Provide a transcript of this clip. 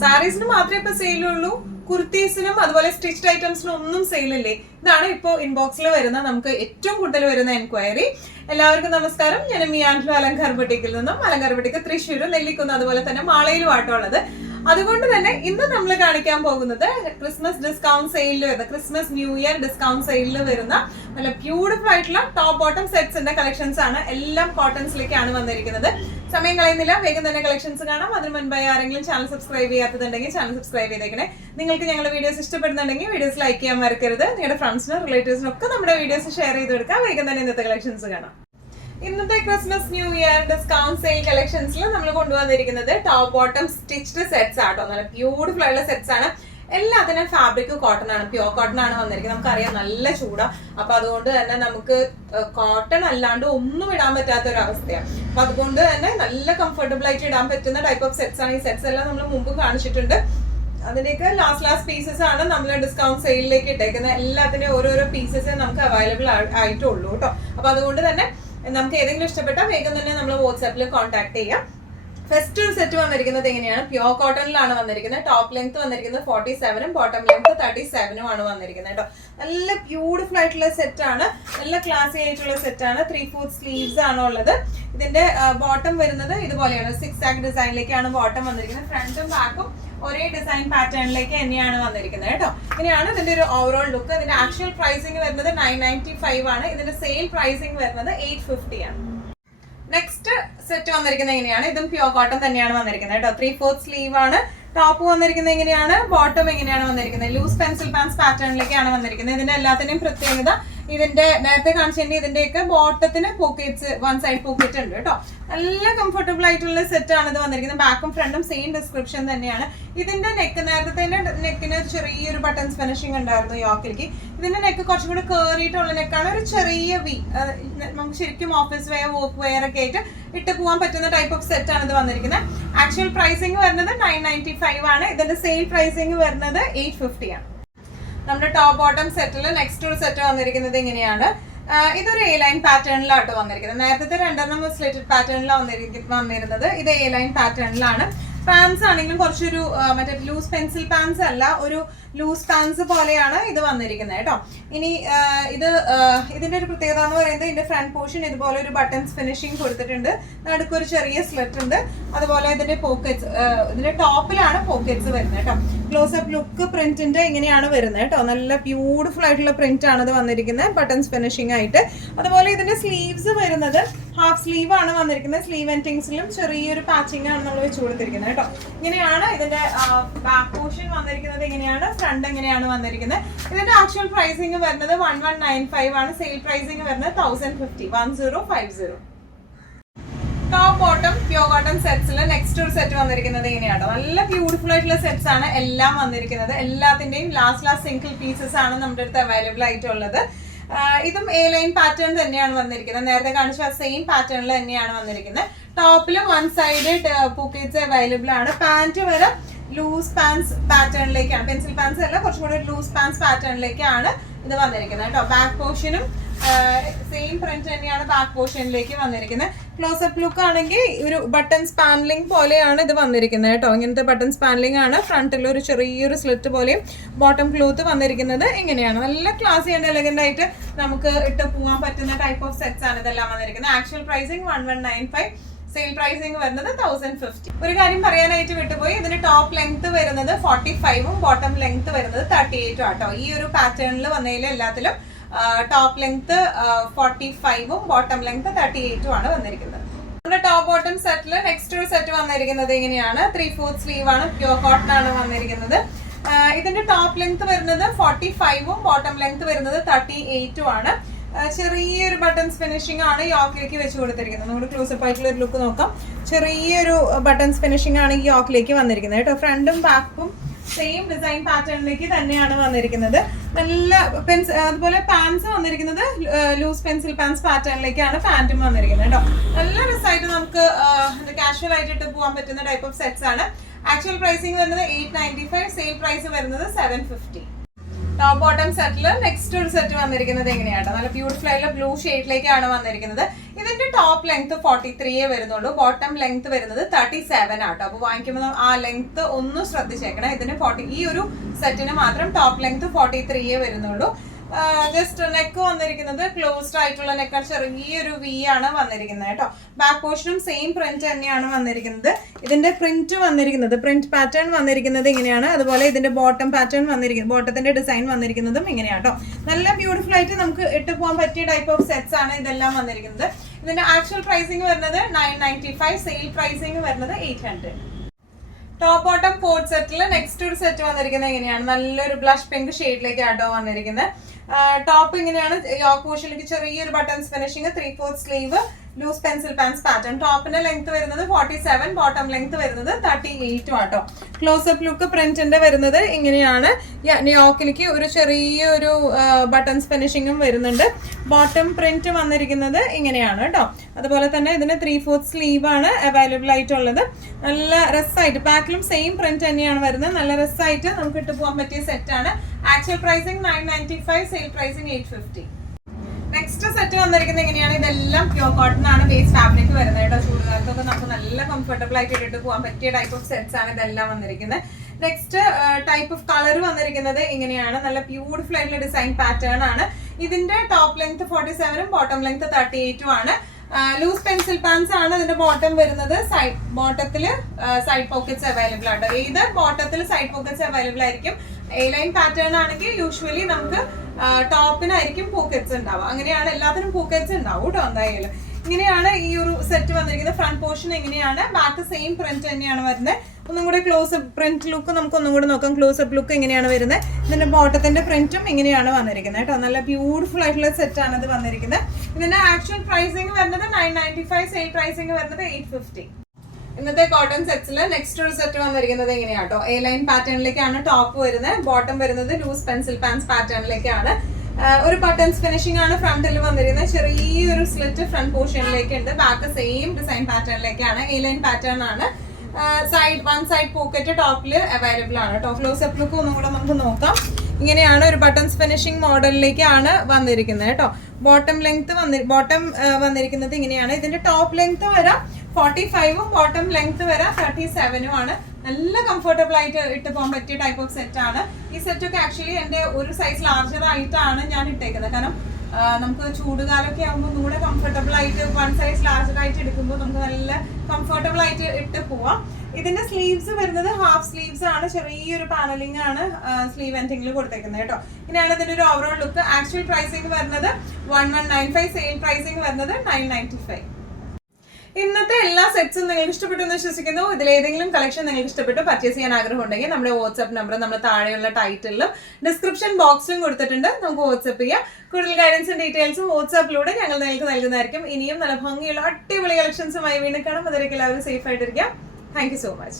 സാരീസിന് മാത്രമേ ഇപ്പൊ സെയിലുള്ളൂ, കുർത്തീസിനും അതുപോലെ സ്റ്റിച്ച്ഡ് ഐറ്റംസിനും ഒന്നും സെയിലില്ലേ. ഇതാണ് ഇപ്പോൾ ഇൻബോക്സിൽ വരുന്ന നമുക്ക് ഏറ്റവും കൂടുതൽ വരുന്ന എൻക്വയറി. എല്ലാവർക്കും നമസ്കാരം. ഞാൻ മിയാൻഡ്ലു അലങ്കാർ ബുട്ടിക്കിൽ നിന്നും, അലങ്കാർ ബുട്ടിക്ക് തൃശ്ശൂർ, നെല്ലിക്കുന്ന്, അതുപോലെ തന്നെ മാളയിലും ആട്ടുള്ളത്. അതുകൊണ്ട് തന്നെ ഇന്ന് നമ്മൾ കാണിക്കാൻ പോകുന്നത് ക്രിസ്മസ് ഡിസ്കൗണ്ട് സെയിലിൽ വരുന്ന, ക്രിസ്മസ് ന്യൂ ഇയർ ഡിസ്കൗണ്ട് സെയിലിൽ വരുന്ന നല്ല ബ്യൂട്ടിഫുൾ ആയിട്ടുള്ള ടോപ്പ് ബോട്ടം സെറ്റ്സിന്റെ കളക്ഷൻസ് ആണ്. എല്ലാം കോട്ടൺസിലേക്കാണ് വന്നിരിക്കുന്നത്. സമയം കളയുന്നില്ല, വേഗം തന്നെ കളക്ഷൻസ് കാണാം. അതിന് മുൻപായി ആരെങ്കിലും ചാനൽ സബ്സ്ക്രൈബ് ചെയ്യാത്തതുണ്ടെങ്കിൽ ചാനൽ സബ്സ്ക്രൈബ് ചെയ്തേക്കണേ. നിങ്ങൾക്ക് ഞങ്ങളുടെ വീഡിയോസ് ഇഷ്ടപ്പെടുന്നുണ്ടെങ്കിൽ വീഡിയോസ് ലൈക്ക് ചെയ്യാൻ മറക്കരുത്. നിങ്ങളുടെ ഫ്രണ്ട്സിനും റിലേറ്റീവ്സിനും ഒക്കെ നമ്മുടെ വീഡിയോസ് ഷെയർ ചെയ്ത് കൊടുക്കാം. വേഗം തന്നെ ഇന്നത്തെ കളക്ഷൻസ് കാണാം. ഇന്നത്തെ Christmas New Year discount sale കളക്ഷൻസിൽ നമ്മൾ കൊണ്ടുവന്നിരിക്കുന്നത് ടോപ്പ് ബോട്ടം സ്റ്റിച്ച്ഡ് സെറ്റ്സ് ആട്ടോ. നല്ല ബ്യൂട്ടിഫുൾ ആയിട്ടുള്ള സെറ്റ്സ് ആണ്. എല്ലാത്തിനും ഫാബ്രിക് കോട്ടൺ ആണ്, പ്യോർ കോട്ടൺ ആണ് വന്നിരിക്കുന്നത്. നമുക്കറിയാം നല്ല ചൂടാ, അപ്പൊ അതുകൊണ്ട് തന്നെ നമുക്ക് കോട്ടൺ അല്ലാണ്ട് ഒന്നും ഇടാൻ പറ്റാത്ത ഒരു അവസ്ഥയാണ്. അപ്പൊ അതുകൊണ്ട് തന്നെ നല്ല കംഫർട്ടബിൾ ആയിട്ട് ഇടാൻ പറ്റുന്ന ടൈപ്പ് ഓഫ് സെറ്റ്സ് ആണ്. ഈ സെറ്റ്സ് എല്ലാം നമ്മൾ മുമ്പ് കാണിച്ചിട്ടുണ്ട്. അതിലേക്ക് ലാസ്റ്റ് പീസസ് ആണ് നമ്മൾ ഡിസ്കൗണ്ട് സെയിലിലേക്ക് ഇട്ടേക്കുന്നത്. എല്ലാത്തിനും ഓരോരോ പീസസ് നമുക്ക് അവൈലബിൾ ആയിട്ടുള്ളൂ കേട്ടോ. അപ്പൊ അതുകൊണ്ട് തന്നെ നമുക്ക് ഏതെങ്കിലും ഇഷ്ടപ്പെട്ടാൽ വേഗം തന്നെ നമ്മൾ വാട്സാപ്പിൽ കോൺടാക്ട് ചെയ്യാം. ഫസ്റ്റ് ഒരു സെറ്റ് വന്നിരിക്കുന്നത് എങ്ങനെയാണ്, പ്യോർ കോട്ടണിലാണ് വന്നിരിക്കുന്നത്. ടോപ്പ് ലെങ്ത് വന്നിരിക്കുന്നത് 47ഉം ബോട്ടം ലെങ്ത് 37ഉം ആണ് വന്നിരിക്കുന്നത് കേട്ടോ. നല്ല ബ്യൂട്ടിഫുൾ ആയിട്ടുള്ള സെറ്റ് ആണ്, നല്ല ക്ലാസി ആയിട്ടുള്ള സെറ്റ് ആണ്. 3/4 സ്ലീവ്സ് ആണ് ഉള്ളത്. ഇതിന്റെ ബോട്ടം വരുന്നത് ഇതുപോലെയാണ്, 6 ആക്ക് ഡിസൈനിലേക്കാണ് ബോട്ടം വന്നിരിക്കുന്നത്. ഫ്രണ്ടും ബാക്കും ഒരേ ഡിസൈൻ പാറ്റേണിലേക്ക് തന്നെയാണ് വന്നിരിക്കുന്നത് കേട്ടോ. ഇങ്ങനെയാണ് ഇതിന്റെ ഒരു ഓവറോൾ ലുക്ക്. ഇതിന്റെ ആക്ച്വൽ പ്രൈസിംഗ് വരുന്നത് 995 ആണ്. ഇതിന്റെ സെയിൽ പ്രൈസിംഗ് വരുന്നത് 850 ആണ്. നെക്സ്റ്റ് സെറ്റ് വന്നിരിക്കുന്നത് എങ്ങനെയാണ്, ഇതും പ്യോർ കോട്ടൺ തന്നെയാണ് വന്നിരിക്കുന്നത് കേട്ടോ. 3/4 സ്ലീവ് ആണ്. ടോപ്പ് വന്നിരിക്കുന്നത് എങ്ങനെയാണ്, ബോട്ടം എങ്ങനെയാണ് വന്നിരിക്കുന്നത്, ലൂസ് പെൻസിൽ പാൻസ് പാറ്റേണിലേക്കാണ് വന്നിരിക്കുന്നത്. ഇതിന്റെ എല്ലാത്തിന്റെയും പ്രത്യേകത, ഇതിന്റെ നേരത്തെ കാണിച്ചതിന്റെ ഇതിന്റെയൊക്കെ ബോട്ടത്തിന് പോക്കറ്റ്സ്, വൺ സൈഡ് പോക്കറ്റ് ഉണ്ട് കേട്ടോ. നല്ല കംഫർട്ടബിൾ ആയിട്ടുള്ള സെറ്റ് ആണ് ഇത് വന്നിരിക്കുന്നത്. ബാക്കും ഫ്രണ്ടും സെയിം ഡിസ്ക്രിപ്ഷൻ തന്നെയാണ്. ഇതിന്റെ നെക്ക്, നേരത്തെ നെക്കിന് ചെറിയൊരു ബട്ടൺസ് ഫിനിഷിംഗ് ഉണ്ടായിരുന്നു യോക്കിലേക്ക്. ഇതിന്റെ നെക്ക് കുറച്ചും കൂടി കേറിയിട്ടുള്ള നെക്കാണ്. ഒരു ചെറിയ വി, നമുക്ക് ശരിക്കും ഓഫീസ് വെയർ, വർക്ക് വെയർ ഒക്കെ ആയിട്ട് ഇട്ട് പോകാൻ പറ്റുന്ന ടൈപ്പ് ഓഫ് സെറ്റ് ആണ് ഇത് വന്നിരിക്കുന്നത്. ആക്ച്വൽ പ്രൈസിംഗ് വരുന്നത് 995 ആണ്. ഇതിന്റെ സെയിൽ പ്രൈസിംഗ് വരുന്നത് 850 ആണ്. നമ്മുടെ ടോപ്പ് ബോട്ടം സെറ്റിൽ നെക്സ്റ്റ് ഒരു സെറ്റ് വന്നിരിക്കുന്നത് എങ്ങനെയാണ്, ഇതൊരു എ ലൈൻ പാറ്റേണിലാട്ടോ വന്നിരിക്കുന്നത്. നേരത്തെ രണ്ടെണ്ണം സ്ലിറ്റഡ് പാറ്റേണിലാണ് വന്നിരുന്നത്. ഇത് എ ലൈൻ പാറ്റേണിലാണ്. പാൻസ് ആണെങ്കിലും കുറച്ചൊരു മറ്റേ ലൂസ് പെൻസിൽ പാൻസ് അല്ല, ഒരു ലൂസ് പാൻസ് പോലെയാണ് ഇത് വന്നിരിക്കുന്നത് കേട്ടോ. ഇനി ഇതിന്റെ ഒരു പ്രത്യേകത എന്ന് പറയുന്നത്, ഇതിന്റെ ഫ്രണ്ട് പോർഷൻ ഇതുപോലെ ഒരു ബട്ടൺസ് ഫിനിഷിംഗ് കൊടുത്തിട്ടുണ്ട്. നടുക്കൊരു ചെറിയ സ്ലിറ്റ് ഉണ്ട്. അതുപോലെ ഇതിന്റെ പോക്കറ്റ്സ്, ഇതിന്റെ ടോപ്പിലാണ് പോക്കറ്റ്സ് വരുന്നത് കേട്ടോ. ക്ലോസപ്പ് ലുക്ക് പ്രിന്റിന്റെ ഇങ്ങനെയാണ് വരുന്നത് കേട്ടോ. നല്ല ബ്യൂട്ടിഫുൾ ആയിട്ടുള്ള പ്രിന്റ് ആണ് ഇത് വന്നിരിക്കുന്നത്, ബട്ടൺസ് ഫിനിഷിംഗ് ആയിട്ട്. അതുപോലെ ഇതിന്റെ സ്ലീവ്സ് വരുന്നത് ഹാഫ് സ്ലീവ് ആണ് വന്നിരിക്കുന്നത്. സ്ലീവ് എൻഡിങ്സിലും ചെറിയൊരു പാച്ചിങ് ആണ് നമ്മൾ വെച്ച് കൊടുത്തിരിക്കുന്നത് കേട്ടോ. ഇങ്ങനെയാണ് ഇതിന്റെ ബാക്ക് പോർഷൻ വന്നിരിക്കുന്നത്. ഇങ്ങനെയാണ് ഫ്രണ്ട് എങ്ങനെയാണ് വന്നിരിക്കുന്നത്. ഇതിന്റെ ആക്ച്വൽ പ്രൈസിംഗ് വരുന്നത് 1195 ആണ്. സെയിൽ പ്രൈസിംഗ് വരുന്നത് 1050. ടോപ്പ് ബോട്ടം പ്യോർ കോട്ടൺ സെറ്റ്സിൽ നെക്സ്റ്റ് ഒരു സെറ്റ് വന്നിരിക്കുന്നത് ഇങ്ങനെയാണ്. നല്ല ബ്യൂട്ടിഫുൾ ആയിട്ടുള്ള സെറ്റ്സ് ആണ് എല്ലാം വന്നിരിക്കുന്നത്. എല്ലാത്തിന്റെയും ലാസ്റ്റ് സിംഗിൾ പീസസ് ആണ് നമ്മുടെ അടുത്ത് അവൈലബിൾ ആയിട്ടുള്ളത്. ഇതും എ ലൈൻ പാറ്റേൺ തന്നെയാണ് വന്നിരിക്കുന്നത്. നേരത്തെ കാണിച്ച സെയിം പാറ്റേണിൽ തന്നെയാണ് വന്നിരിക്കുന്നത്. ടോപ്പിലും വൺ സൈഡ് പോക്കറ്റ്സ് അവൈലബിൾ ആണ്. പാന്റ് വരെ ലൂസ് പാൻസ് പാറ്റേണിലേക്കാണ്, പെൻസിൽ പാൻസ് അല്ല, കുറച്ചും കൂടി ലൂസ് പാൻസ് പാറ്റേണിലേക്കാണ് ഇത് വന്നിരിക്കുന്നത് കേട്ടോ. ബാക്ക് പോർഷനും സെയിം പ്രിന്റ് തന്നെയാണ് ബാക്ക് പോർഷനിലേക്ക് വന്നിരിക്കുന്നത്. ക്ലോസപ്പ് ലുക്ക് ആണെങ്കിൽ ഒരു ബട്ടൺസ് പാനലിംഗ് പോലെയാണ് ഇത് വന്നിരിക്കുന്നത് കേട്ടോ. ഇങ്ങനത്തെ ബട്ടൺസ് പാനലിംഗ് ആണ്. ഫ്രണ്ടിൽ ഒരു ചെറിയൊരു സ്ലിറ്റ് പോലെയും ബോട്ടം ക്ലോത്ത് വന്നിരിക്കുന്നത് ഇങ്ങനെയാണ്. നല്ല ക്ലാസി ആൻഡ് എലഗന്റ് ആയിട്ട് നമുക്ക് ഇട്ട് പോകാൻ പറ്റുന്ന ടൈപ്പ് ഓഫ് സെറ്റ്സ് ആണ് ഇതെല്ലാം വന്നിരിക്കുന്നത്. ആക്ച്വൽ പ്രൈസിംഗ് 1195, സെയിൽ പ്രൈസിംഗ് വരുന്നത് 1050. ഒരു കാര്യം പറയാനായിട്ട് വിട്ടുപോയി, ഇതിന്റെ ടോപ്പ് ലെങ്ത് വരുന്നത് 45ഉം ബോട്ടം ലെങ്ത് വരുന്നത് 38ഉം ആട്ടോ. ഈ ഒരു പാറ്റേണിൽ വന്നതിൽ എല്ലാത്തിലും ടോപ്പ് ലെങ്ത് 45ഉം ബോട്ടം ലെങ്ത് 38ഉം ആണ് വന്നിരിക്കുന്നത്. നമ്മുടെ ടോപ്പ് ബോട്ടം സെറ്റിൽ നെക്സ്റ്റ് ഒരു സെറ്റ് വന്നിരിക്കുന്നത് എങ്ങനെയാണ്, 3/4 സ്ലീവ് ആണ്, പ്യോർ കോട്ടൺ ആണ് വന്നിരിക്കുന്നത്. ഇതിന്റെ ടോപ്പ് ലെങ്ത് വരുന്നത് 45ഉം ബോട്ടം ലെങ്ത് വരുന്നത് 38ഉം ആണ്. ചെറിയൊരു ബട്ടൺസ് ഫിനിഷിംഗ് ആണ് യോക്കിലേക്ക് വെച്ച് കൊടുത്തിരിക്കുന്നത്. നമ്മുടെ ക്ലോസപ്പ് ആയിട്ടുള്ള ഒരു ലുക്ക് നോക്കാം. ചെറിയൊരു ബട്ടൺസ് ഫിനിഷിംഗ് ആണ് ഈ യോക്കിലേക്ക് വന്നിരിക്കുന്നത് കേട്ടോ. ഫ്രണ്ടും ബാക്കും സെയിം ഡിസൈൻ പാറ്റേണിലേക്ക് തന്നെയാണ് വന്നിരിക്കുന്നത്. നല്ല അതുപോലെ പാൻസ് വന്നിരിക്കുന്നത് ലൂസ് പെൻസിൽ പാൻസ് പാറ്റേണിലേക്കാണ് പാന്റും വന്നിരിക്കുന്നത് കേട്ടോ. നല്ല രസമായിട്ട് നമുക്ക് കാഷ്വൽ ആയിട്ട് ഇട്ട് പോകാൻ പറ്റുന്ന ടൈപ്പ് ഓഫ് സെറ്റ്സ് ആണ്. ആക്ച്വൽ പ്രൈസിംഗ് വരുന്നത് 895, സെയിൽ പ്രൈസ് വരുന്നത് 750. ടോപ്പ് ബോട്ടം സെറ്റിൽ നെക്സ്റ്റ് ഒരു സെറ്റ് വന്നിരിക്കുന്നത് എങ്ങനെയാണ്? നല്ല ബ്യൂട്ടിഫുൾ ആയിട്ടുള്ള ബ്ലൂ ഷെയ്ഡിലേക്കാണ് വന്നിരിക്കുന്നത്. ഇതിന്റെ ടോപ്പ് ലെങ്ത് 43 വരുന്നുള്ളൂ, ബോട്ടം ലെങ്ത് വരുന്നത് 37 ആട്ടോ. അപ്പൊ വാങ്ങിക്കുമ്പോൾ ആ ലെങ്ത് ഒന്ന് ശ്രദ്ധിച്ചേക്കണം. ഇതിന് ഈ ഒരു സെറ്റിന് മാത്രം ടോപ്പ് ലെങ്ത് 43 വരുന്നുള്ളൂ. ജസ്റ്റ് നെക്ക് വന്നിരിക്കുന്നത് ക്ലോസ്ഡ് ആയിട്ടുള്ള നെക്കാണ്, ചെറിയൊരു വി ആണ് വന്നിരിക്കുന്നത് കേട്ടോ. ബാക്ക് പോർഷനും സെയിം പ്രിന്റ് തന്നെയാണ് വന്നിരിക്കുന്നത്. ഇതിന്റെ പ്രിന്റ് പാറ്റേൺ വന്നിരിക്കുന്നത് ഇങ്ങനെയാണ്. അതുപോലെ ഇതിന്റെ ബോട്ടം പാറ്റേൺ വന്നിരിക്കുന്നത്, ബോട്ടത്തിന്റെ ഡിസൈൻ വന്നിരിക്കുന്നതും ഇങ്ങനെയാട്ടോ. നല്ല ബ്യൂട്ടിഫുൾ ആയിട്ട് നമുക്ക് ഇട്ട് പോകാൻ പറ്റിയ ടൈപ്പ് ഓഫ് സെറ്റ്സ് ആണ് ഇതെല്ലാം വന്നിരിക്കുന്നത്. ഇതിന്റെ ആക്ച്വൽ പ്രൈസിങ് വരുന്നത് 995, സെയിൽ പ്രൈസിങ് വരുന്നത് 800. ടോപ്പ് ബോട്ടം കോട്ട് സെറ്റിൽ നെക്സ്റ്റ് ഒരു സെറ്റ് വന്നിരിക്കുന്നത് എങ്ങനെയാണ്? നല്ലൊരു ബ്ലഷ് പിങ്ക് ഷെയ്ഡിലേക്ക് ആട്ടോ വന്നിരിക്കുന്നത്. ടോപ്പ് ഇങ്ങനെയാണ്, യോക്ക് പോർഷനിലേക്ക് ചെറിയൊരു buttons finishing, 3/4 sleeve, loose pencil pants pattern. ടോപ്പിന്റെ ലെങ്ത് വരുന്നത് 47, ബോട്ടം ലെങ്ത് വരുന്നത് 38 ആട്ടോ. ക്ലോസപ്പ് ലുക്ക് പ്രിന്റിന്റെ വരുന്നത് ഇങ്ങനെയാണ്. യോക്കിലേക്ക് ഒരു ചെറിയൊരു ബട്ടൺസ് ഫിനിഷിങ്ങും വരുന്നുണ്ട്. ബോട്ടം പ്രിന്റ് വന്നിരിക്കുന്നത് ഇങ്ങനെയാണ് കേട്ടോ. അതുപോലെ തന്നെ ഇതിന് 3/4 സ്ലീവ് ആണ് അവൈലബിൾ ആയിട്ടുള്ളത്. നല്ല രസമായിട്ട് ബാക്കിലും സെയിം പ്രിന്റ് തന്നെയാണ് വരുന്നത്. നല്ല രസമായിട്ട് നമുക്ക് ഇട്ട് പോകാൻ പറ്റിയ സെറ്റ് ആണ്. Actual pricing 995, sale pricing 850. Next set വന്നിരിക്കുന്നത് എങ്ങനെയാണ്? ഇതെല്ലാം പ്യൂർ കോട്ടൺ ആണ് ബേസ് ഫാബ്രിക് വരുന്നത് കേട്ടോ. ചൂടുകാലത്തൊക്കെ നമുക്ക് നല്ല കംഫർട്ടബിൾ ആയിട്ട് ഇട്ടിട്ട് പോകാൻ പറ്റിയ ടൈപ്പ് ഓഫ് സെറ്റ്സ് ആണ് ഇതെല്ലാം വന്നിരിക്കുന്നത്. നെക്സ്റ്റ് ടൈപ്പ് ഓഫ് കളർ വന്നിരിക്കുന്നത് ഇങ്ങനെയാണ്. നല്ല ബ്യൂട്ടിഫുൾ ആയിട്ടുള്ള ഡിസൈൻ പാറ്റേൺ ആണ്. ഇതിന്റെ ടോപ്പ് ലെങ്ത് 47, ബോട്ടം ലെങ്ത് 38 ആണ്. ലൂസ് പെൻസിൽ പാൻസ് ആണ് ഇതിന്റെ ബോട്ടം വരുന്നത്. ബോട്ടത്തില് സൈഡ് പോക്കറ്റ്സ് അവൈലബിൾ ആണ്. ഏത് ബോട്ടത്തിൽ സൈഡ് പോക്കറ്റ്സ് അവൈലബിൾ ആയിരിക്കും. എ ലൈൻ പാറ്റേൺ ആണെങ്കിൽ യൂഷ്വലി നമുക്ക് ടോപ്പിനായിരിക്കും പോക്കറ്റ്സ് ഉണ്ടാവുക. അങ്ങനെയാണ്, എല്ലാത്തിനും പോക്കറ്റ്സ് ഉണ്ടാവും കേട്ടോ. എന്തായാലും ഇങ്ങനെയാണ് ഈ ഒരു സെറ്റ് വന്നിരിക്കുന്നത്. ഫ്രണ്ട് പോർഷൻ എങ്ങനെയാണ്? ബാക്ക് സെയിം പ്രിന്റ് തന്നെയാണ് വരുന്നത്. ഒന്നും കൂടെ ക്ലോസപ്പ് പ്രിന്റ് ലുക്ക് നമുക്ക് ഒന്നും കൂടെ നോക്കാം. ക്ലോസപ്പ് ലുക്ക് എങ്ങനെയാണ് വരുന്നത്? ഇതിന്റെ ബോട്ടത്തിന്റെ പ്രിന്റും ഇങ്ങനെയാണ് വന്നിരിക്കുന്നത് കേട്ടോ. നല്ല ബ്യൂട്ടിഫുൾ ആയിട്ടുള്ള സെറ്റ് ആണ് ഇത് വന്നിരിക്കുന്നത്. ഇതിന്റെ ആക്ച്വൽ പ്രൈസിങ് വരുന്നത് 995, സെയിൽ പ്രൈസിങ് വരുന്നത് 850. ഇന്നത്തെ കോട്ടൺ സെറ്റ്സിൽ നെക്സ്റ്റ് ഒരു സെറ്റ് വന്നിരിക്കുന്നത് എങ്ങനെയാട്ടോ? എ ലൈൻ പാറ്റേണിലേക്കാണ് ടോപ്പ് വരുന്നത്. ബോട്ടം വരുന്നത് ലൂസ് പെൻസിൽ പാൻസ് പാറ്റേണിലേക്കാണ്. ഒരു ബട്ടൺസ് ഫിനിഷിംഗ് ആണ് ഫ്രണ്ടിൽ വന്നിരിക്കുന്നത്. ചെറിയൊരു സ്ലിറ്റ് ഫ്രണ്ട് പോർഷനിലേക്ക് ഉണ്ട്. ബാക്ക് സെയിം ഡിസൈൻ പാറ്റേണിലേക്കാണ്. എ ലൈൻ പാറ്റേൺ ആണ്. വൺ സൈഡ് പോക്കറ്റ് ടോപ്പിൽ അവൈലബിൾ ആണ് കേട്ടോ. ക്ലോസപ്പ് ലുക്ക് ഒന്നും കൂടെ നമുക്ക് നോക്കാം. ഇങ്ങനെയാണ് ഒരു ബട്ടൺസ് ഫിനിഷിംഗ് മോഡലിലേക്കാണ് വന്നിരിക്കുന്നത് കേട്ടോ. ബോട്ടം വന്നിരിക്കുന്നത് ഇങ്ങനെയാണ്. ഇതിന്റെ ടോപ്പ് ലെങ്ത് വരാം 45ഉം ബോട്ടം ലെങ്ത് വരാം 37ഉം ആണ്. നല്ല കംഫർട്ടബിൾ ആയിട്ട് ഇട്ട് പോകാൻ പറ്റിയ ടൈപ്പ് ഓഫ് സെറ്റ് ആണ്. ഈ സെറ്റ് ഒക്കെ ആക്ച്വലി എന്റെ ഒരു സൈസ് ലാർജർ ആയിട്ടാണ് ഞാൻ ഇട്ടേക്കുന്നത്. കാരണം നമുക്ക് ചൂടുകാലമൊക്കെ ആകുമ്പോൾ ഒന്നുകൂടെ കംഫർട്ടബിൾ ആയിട്ട് വൺ സൈസ് ലാർജർ ആയിട്ട് എടുക്കുമ്പോൾ നമുക്ക് നല്ല കംഫർട്ടബിൾ ആയിട്ട് ഇട്ട് പോവാം. ഇതിന്റെ സ്ലീവ്സ് വരുന്നത് ഹാഫ് സ്ലീവ്സ് ആണ്. ചെറിയൊരു പാനലിംഗ് ആണ് സ്ലീവ് എൻഡിങ്ങിൽ കൊടുത്തേക്കുന്നത് കേട്ടോ. ഇങ്ങനെയാണ് ഇതിന്റെ ഒരു ഓവറോൾ ലുക്ക്. ആക്ച്വൽ പ്രൈസിംഗ് വരുന്നത് 1195, സെയിൽ പ്രൈസിംഗ് വരുന്നത് 995. ഇന്നത്തെ എല്ലാ സെറ്റ്സും നിങ്ങൾക്ക് ഇഷ്ടപ്പെട്ടു എന്ന് വിശ്വസിക്കുന്നു. ഇതിലേതെങ്കിലും കളക്ഷൻ നിങ്ങൾക്ക് ഇഷ്ടപ്പെട്ടു പർച്ചേസ് ചെയ്യാൻ ആഗ്രഹം ഉണ്ടെങ്കിൽ നമ്മുടെ വാട്സ്ആപ്പ് നമ്പർ നമ്മുടെ താഴെയുള്ള ടൈറ്റിലും ഡിസ്ക്രിപ്ഷൻ ബോക്സിലും കൊടുത്തിട്ടുണ്ട്. നമുക്ക് വാട്സ്ആപ്പ് ചെയ്യാം. കൂടുതൽ ഗൈഡൻസും ഡീറ്റെയിൽസും വാട്സ്ആപ്പിലൂടെ ഞങ്ങൾ നിങ്ങൾക്ക് നൽകുന്നതായിരിക്കും. ഇനിയും നല്ല ഭംഗിയുള്ള അടിപൊളി കളക്ഷൻസുമായി വീണ്ടും കാണാം. അതിലേക്ക് എല്ലാവരും സേഫ് ആയിട്ടിരിക്കാം. Thank you so much.